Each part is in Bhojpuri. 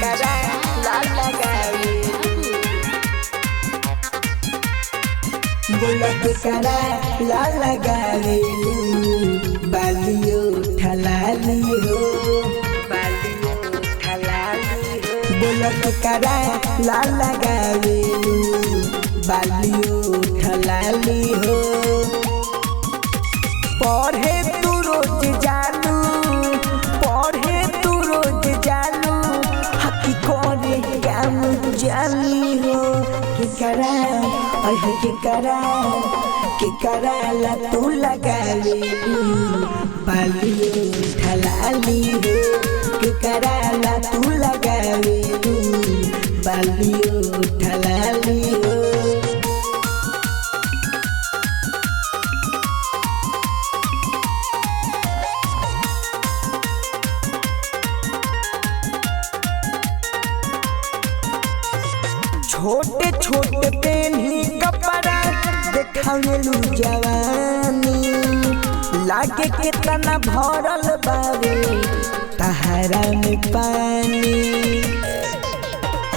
करा लाल लगावे बुलक करा लाल लगावे बालियो ठलाली हो बुलक करा लाल लगावे बालियो ठलाली हो पढ़े तू रोज जानू पढ़े तू रोज जानू हकी करे काम जानी हो के करा ला तू लगावे बालियो ठलाली हो के करा ला तू लगावे बालियो ठलाली हो छोटे छोटे पेन्ही कपड़ा देखावेलू जवानी लागे कितना भरल बावे तहरा में पानी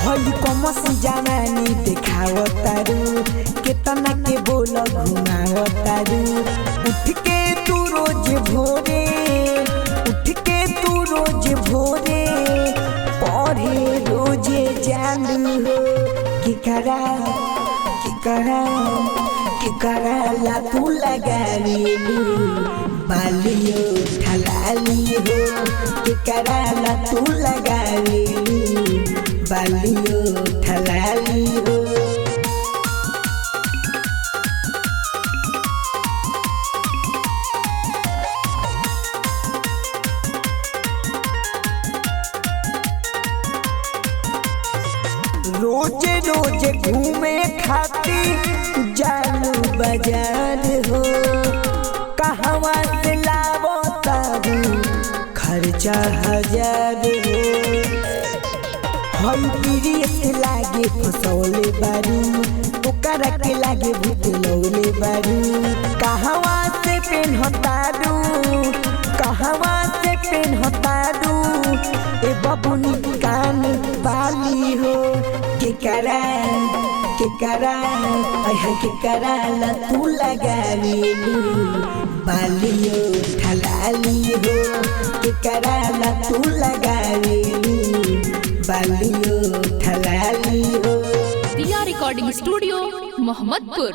हई कमस जवानी देखावतारू कितना के बोल घुमावतारू उठ के तू रोज भोरे पढ़े रोजे जानू हो कि करा ला तू लगावे बालियो ठलाली हो कि करा ला तू लगावे बालियो ठलाली हो रोजे रोजे घूमे खाती जानू बाजार हो कहवा से लावो तारू खर्चा 1000 हो हम पीरियत लागे फसौले बारू ओकरा के लागे भूतलौले बारू कहवा से पेन्हतारू ए बबुनी कान बाली हो के करा ला तू लगावे बालियो ठलाली हो के करा ला तू लगावे बालियो ठलाली हो। रिया रिकॉर्डिंग स्टूडियो मोहम्मदपुर।